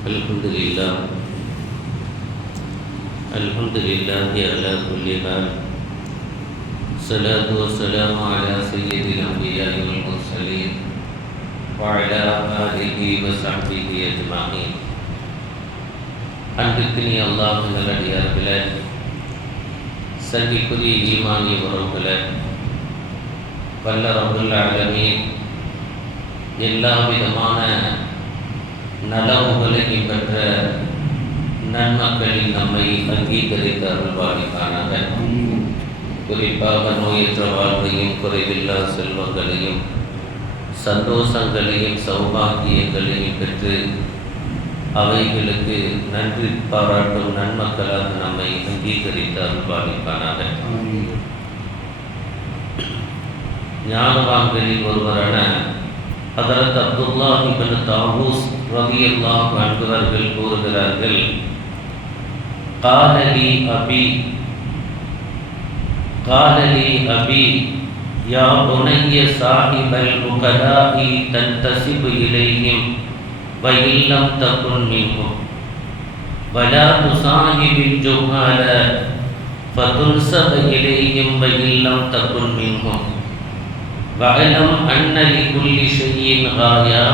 الحمد لله على كل حال. الصلاة والسلام على سيد الأنبياء والمرسلين وعلى آله وصحبه أجمعين. அன்பிற்கினிய அல்லாஹ் நல்லடியார்களே, சங்கிக்குரிய ஈமானிய உறவுகளே, வல்ல ரப்புல் ஆலமீன் எல்லா விதமான நலவுகளையும் பெற்ற நன்மக்களில் நம்மை அங்கீகரித்த அருள்வாளிக்கானாக. குறிப்பாக நோயற்ற வாழ்வையும் குறைவில்லா செல்வங்களையும் சந்தோஷங்களையும் சௌபாகியங்களையும் பெற்று அவைகளுக்கு நன்றி பாராட்டும் நன்மக்களாக நம்மை அங்கீகரித்த அருள்வாளிக்கானாக. ஞானவான்களில் ஒருவரான ஹதரத் அப்துல்லாஹ் இப்னு தாவூஸ் ரலியல்லாஹு அன்ஹு அவர்கள் கூறுகிறார்கள், காலலி அபி யா புனைய சாஹிபல் உகலாஇ தன்தசிபு இலைஹிம் வ இல்லம் தகுன் மின்ஹும் வலா துசாஹிபில் ஜுஹால ஃபதுன்சப இலைஹிம் வ இல்லம் தகுன் மின்ஹும் வஅலம் அன்ன லிகுல்லி ஷைஇன் காயா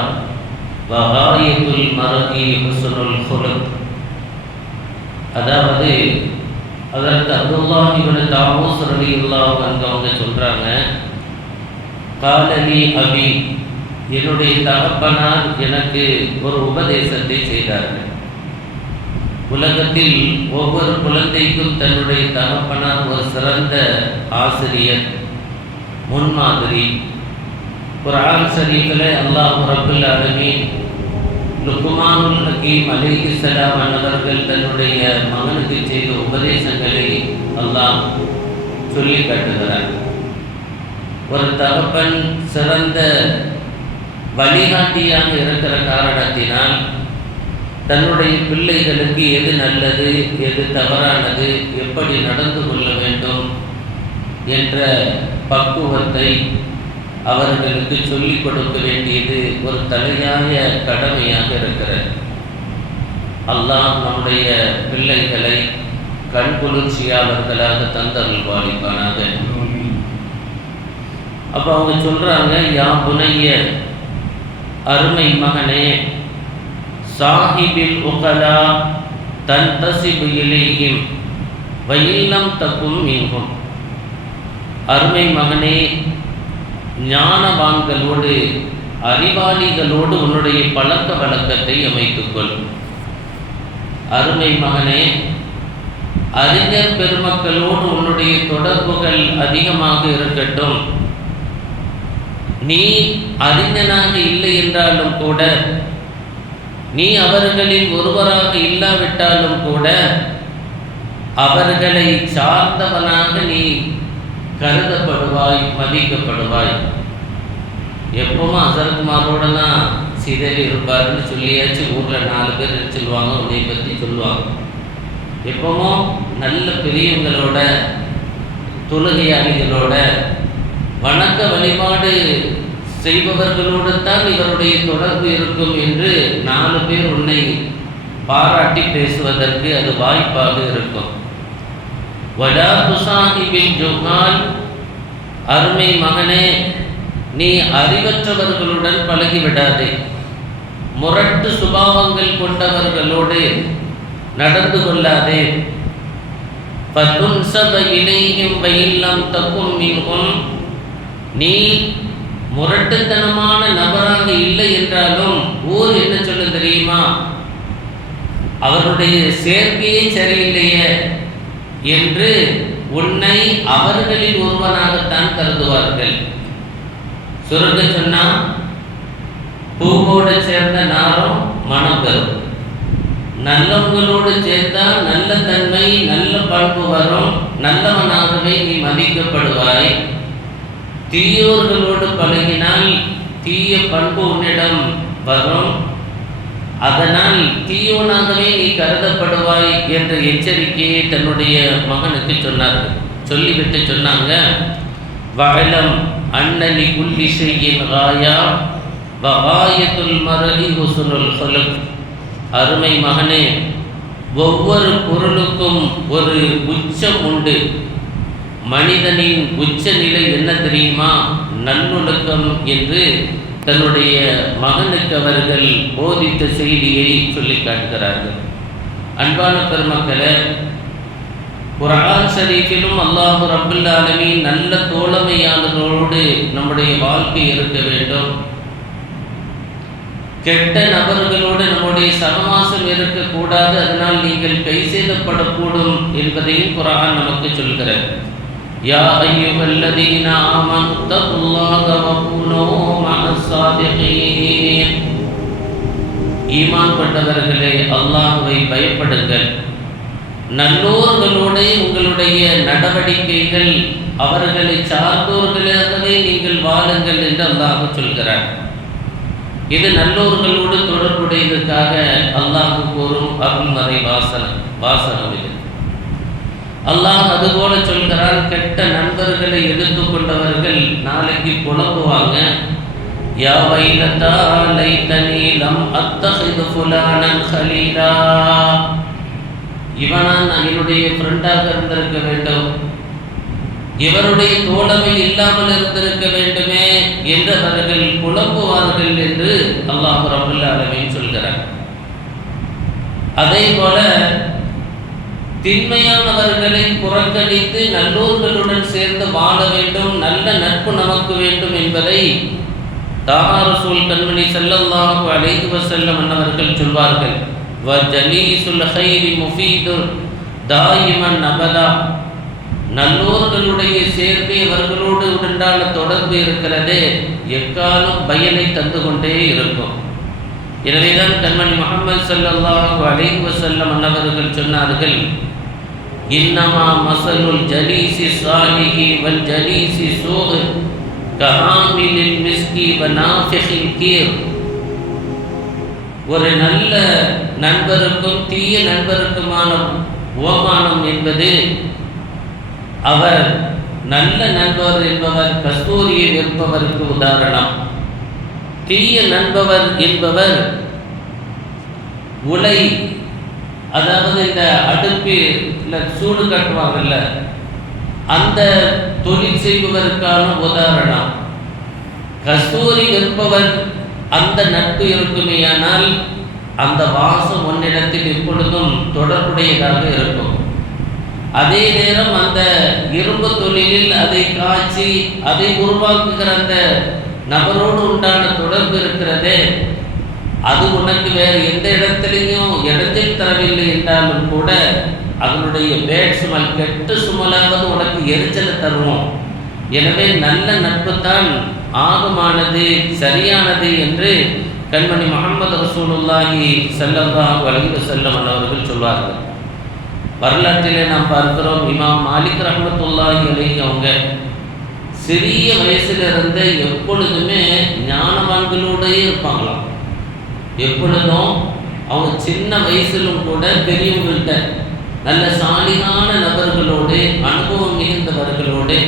வ காயத்துல் மர்இ ஹுஸ்னுல் குலுக். அதாவது அதற்கு அப்துல்லாஹ் இப்னு தாவூஸ் ரலியல்லாஹு அன்ஹு அவங்க சொல்றாங்க, காலலி அபி, என்னுடைய தகப்பனார் எனக்கு ஒரு உபதேசத்தை செய்தார்கள். உலகத்தில் ஒவ்வொரு குழந்தைக்கும் தன்னுடைய தகப்பனார் ஒரு சிறந்த ஆசிரியர், முன்மாதிரி. குர்ஆன் ஷரீஃபில் அல்லாஹ் ரப்புல் ஆலமீன் லுக்மானுல் ஹக்கீம் அலைஹிஸ்ஸலாம் அவர்கள் தன்னுடைய மகனுக்கு செய்த உபதேசங்களை அல்லாஹ் சொல்லி காட்டுகிறார். ஒரு தகப்பன் சிறந்த வழிகாட்டியாக இருக்கிற காரணத்தினால் தன்னுடைய பிள்ளைகளுக்கு எது நல்லது எது தவறானது, எப்படி நடந்து கொள்ள வேண்டும் என்ற பக்குவத்தை அவர்களுக்கு சொல்லிக் கொடுக்க வேண்டியது ஒரு தலையாய கடமையாக இருக்கிறது. அல்லாஹ் நம்முடைய பிள்ளைகளை கண்குளிர்ச்சியாளர்களாக தந்தருள்வாளிப்பானாக. அப்போ அவங்க சொல்றாங்க, யா புனைய, அருமை மகனே, சாஹிபில் உகலா தன்தசிபு இலைஹிம் வ இல்லம் தகுன் மின்ஹும். அருமை மகனே, ஞானவான்களோடு அறிவாளிகளோடு உன்னுடைய பழக்க வழக்கத்தை அமைத்துக்கொள். அருமை மகனே, அறிஞர் பெருமக்களோடு உன்னுடைய தொடர்புகள் அதிகமாக இருக்கட்டும். நீ அறிஞனாக இல்லை என்றாலும் கூட, நீ அவர்களில் ஒருவராக இல்லாவிட்டாலும் கூட, அவர்களை சார்ந்தவனாக நீ கருதப்படுவாய், மதிக்கப்படுவாய். எப்பவும் அசரத்குமாரோட தான் சிதறி இருப்பாருன்னு சொல்லியாச்சு. ஊரில் 4 பேர் சொல்லுவாங்க, உன்னை பற்றி சொல்லுவாங்க. எப்பவும் நல்ல பெரியவங்களோட, தொழுகையாளிகளோட, வணக்க வழிபாடு செய்பவர்களோடு தான் இவருடைய தொடர்பு இருக்கும் என்று 4 பேர் உன்னை பாராட்டி பேசுவதற்கு அது வாய்ப்பாக இருக்கும். வலா துசாஹிபில் ஜுஹால், அருமை மகனே, நீ அறிவற்றவர்களுடன் பழகிவிடாதே. முரட்டு சுபாவங்கள் கொண்டவர்களோடு நடந்து கொள்ளாதே. ஃபதுன்சப இலைஹிம் வ இல்லம் தகுன் மின்ஹும், நீ முரட்டுத்தனமான நபராக இல்லை என்றாலும் ஊர் என்ன சொல்ல தெரியுமா, அவருடைய சேர்க்கையே சரியில்லையே என்று உன்னை அவர்களில் ஒருவனாகத்தான் கருதுவார்கள். சுருங்க சொன்னா, பூவோடு சேர்ந்த நாரும் மனம் பெறும். நல்லவங்களோடு சேர்ந்தால் நல்ல தன்மை, நல்ல பண்பு வரும். நல்லவனாகவே நீ மதிக்கப்படுவாய். தீயோர்களோடு பழகினால் தீய பண்பு உன்னிடம் வரும். அதனால் தீயோனாகவே நீ கருதப்படுவாய் என்ற எச்சரிக்கையை தன்னுடைய மகனுக்கு சொன்னார்கள். சொல்லிவிட்டு சொன்னாங்க, வஅலம் அன்ன லிகுல்லி ஷைஇன் காயா வ காயத்துல் மர்இ ஹுஸ்னுல் குலுக். அருமை மகனே, ஒவ்வொரு பொருளுக்கும் ஒரு உச்சம் உண்டு. மனிதனின் உச்ச நிலை என்ன தெரியுமா? நல்லொழுக்கம் என்று தன்னுடைய மகனுக்கு அவர்கள் போதித்த செய்தியை சொல்லி காட்டுகிறார்கள். அன்பான பெருமக்களே, குர்ஆன் ஷரீஃபிலும் அல்லாஹ் ரப்பல் ஆலமீன் நல்ல தோழமையாளர்களோடு நம்முடைய வாழ்க்கை இருக்க வேண்டும், கெட்ட நபர்களோடு நம்முடைய சகவாசம் இருக்கக்கூடாது, அதனால் நீங்கள் கை செய்தப்படக்கூடும் என்பதையும் குர்ஆன் நமக்கு சொல்கிறது. யா அய்யுஹல்லதீன ஆமனு தகுல்லாஹ வகூனூ மஅஸ் ஸாதிகீன். ஈமான் கொண்டவர்களே, அல்லாஹ்வை பயப்படுங்கள், நல்லோர்களோடு உங்களுடைய நடவடிக்கைகள் அவர்களை சார்ந்தோர்களாகவே நீங்கள் வாழுங்கள் என்று அல்லாஹ் சொல்கிறார். இது நல்லோர்களோடு தொடர்புடையதற்காக அல்லாஹ் கூறும் அருள்மறை வாசனம் இது. அல்லாஹ் அதுபோல சொல்கிறான், கெட்ட நண்பர்களை எதிர்த்து கொண்டவர்கள் நாளைக்கு புலம்புவாங்க. யா வைலதா லைதனி லம் அத்தஹிது ஃபுலானன் கலீலா. இவனான் என்னுடைய ஃப்ரெண்டாக இருந்திருக்க வேண்டும், இவருடைய தோழமை இல்லாமல் இருந்திருக்க வேண்டுமே என்று அவர்கள் புலம்புவார்கள் என்று அல்லாஹ் ரப்பல் ஆலமீன் சொல்கிறார். அதே போல திண்மையானவர்களை புறக்கணித்து நல்லோர்களுடன் சேர்ந்து வாழ வேண்டும், நல்ல நட்பு நமக்கு வேண்டும் என்பதை தாஹா ரசூல் கண்மணி ஸல்லல்லாஹு அலைஹி வஸல்லம் அன்னவர்கள் சொல்வார்கள். வஜலீசுல் கைரி முஃபீது தாயிமன் அபதா. நல்லோர்களுடைய சேர்க்கை, அவர்களோடு உண்டான தொடர்பு இருக்கிறதே, எக்காலும் பயனை தந்து கொண்டே இருக்கும். எனவேதான் கண்மணி முஹம்மது ஸல்லல்லாஹு அலைஹி வஸல்லம் அன்னவர்கள் சொன்னார்கள், இன்னமா மஸலுல் ஜலீஸி ஸாலிஹி வல் ஜலீஸி ஸூஇ கஹாமிலில் மிஸ்கி வ நாஃபிஹில் கீர். ஒரு நல்ல நண்பருக்கும் தீய நண்பருக்குமான உவமானம் என்பது, அவர் நல்ல நண்பர் என்பவர் கஸ்தூரியை விற்பவருக்கு உதாரணம், தீய நண்பவர் என்பவர் உலை, அதாவது இந்த அடுப்பில் சூடு கட்டுவாங்கல்ல, அந்த தொழில் செய்பவருக்கான உதாரணம். கஸ்தூரி விற்பவர் அந்த நட்பு இருக்குமேயானால் அந்த வாசம் ஒன்னிடத்தில் எப்பொழுதும் தொடர்புடையதாக இருக்கும். அதே நேரம் அந்த இரும்பு தொழிலில் அதை காய்ச்சி அதை உருவாக்குகிற அந்த நபரோடு உண்டான தொடர்பு இருக்கிறதே, அது உனக்கு வேறு எந்த இடத்துலையும் இடைஞ்சல் தரவில்லை என்றாலும் கூட அதனுடைய பேட் சுமல், கெட்ட சுமலாவது உனக்கு எரிச்சலை தருவோம். எனவே நல்ல நட்பு தான் ஆகமானது, சரியானது என்று கண்மணி முஹம்மது ரசூலுல்லாஹி ஸல்லல்லாஹு அலைஹி வஸல்லம் அவர்கள் சொல்வார்கள். வரலாற்றிலே நாம் பார்க்கிறோம், இமாம் மாலிக் ரஹ்மத்துல்லாஹி அலைஹி அவங்க சிறிய வயசுலிருந்து எப்பொழுதுமே ஞானவான்களோடே இருப்பாங்களாம். எப்பொழுதும் அவங்க சின்ன வயசிலும் கூட பெரியவங்கள்ட்ட நல்ல சாலிகான நபர்களோடு, அனுபவம் மிகுந்தவர்களோடு,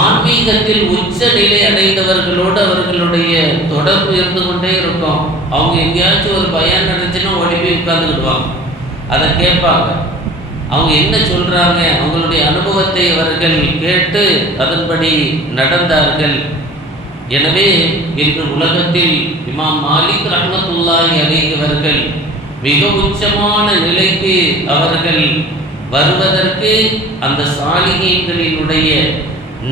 ஆன்மீகத்தில் உச்ச நிலை அடைந்தவர்களோடு அவர்களுடைய தொடர்பு இருந்து கொண்டே இருக்கும். அவங்க எங்கேயாச்சும் ஒரு பயம் நடந்துச்சுன்னா ஓடி போய் உட்கார்ந்துக்கிடுவாங்க, அதை கேட்பாங்க. அவங்க என்ன சொல்கிறாங்க, அவங்களுடைய அனுபவத்தை அவர்கள் கேட்டு அதன்படி நடந்தார்கள். எனவே இன்று உலகத்தில் இமாம் மாலிக் ரஹ்மத்துல்லாஹி அலைஹி அவர்கள் மிக உச்சமான நிலைக்கு அவர்கள் வருவதற்கு அந்த சாலிஹீன்களினுடைய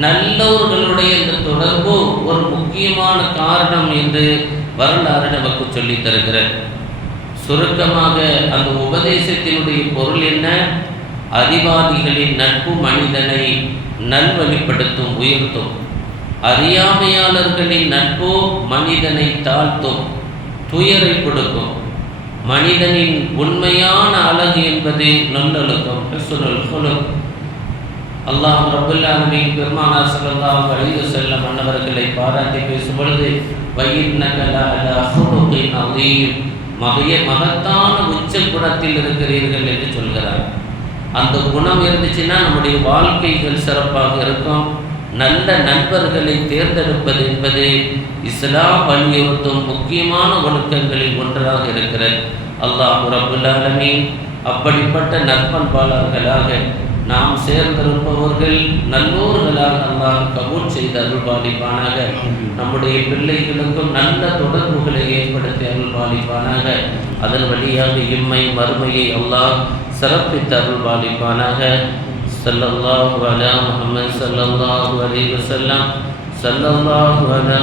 நல்லவர்களுடைய இந்த தொடர்பு ஒரு முக்கியமான காரணம் என்று வரலாறு நமக்கு சொல்லித் தருகிறது. சுருக்கமாக அந்த உபதேசத்தினுடைய பொருள் என்ன? அறிவாளிகளின் நட்பு மனிதனை நல்வழிப்படுத்தும், உயர்த்தும். அறியாமையாளர்களின் நட்பு மனிதனை தாழ்த்தும், துயரை கொடுக்கும். மனிதனின் உண்மையான அழகு என்பது நல்லொழுக்கம், ஹுஸ்னுல் குலுக். அல்லாஹ் ரப்பல் ஆலமீன் பெருமானார் ஸல்லல்லாஹு அலைஹி வஸல்லம் அன்னவர்களை பாராட்டி பேசும் பொழுது, வஇன்னக லஅலா ஹுலுகின் அதீம், மகத்தான உச்ச குணத்தில் இருக்கிறீர்கள் என்று சொல்கிறார். அந்த குணம் இருந்துச்சுன்னா நம்முடைய வாழ்க்கைகள் சிறப்பாக இருக்கும், நல்ல நண்பர்களை தேர்ந்தெடுப்பது என்பது இஸ்லாம் வலியுறுத்தும் முக்கியமான ஒழுக்கங்களில் ஒன்றாக இருக்கிறது. அல்லாஹ் ரப்புல் ஆலமீன் அப்படிப்பட்ட நற்பண்பாளர்களாக நாம் சேர்ந்திருப்பவர்கள் நல்லோர்களாக அல்லாஹ் கபூல் செய்து அருள்பாலிப்பானாக. நம்முடைய பிள்ளைகளுக்கும் நல்ல தொடர்புகளை ஏற்படுத்தி அருள்பாலிப்பானாக. அதன் வழியாக இம்மை மறுமையை அல்லாஹ் சிறப்பித்து அருள்பாலிப்பானாக. ஸல்லல்லாஹு அலா முஹம்மது ஸல்லல்லாஹு அலைஹி வஸல்லம் ஸல்லல்லாஹு அலா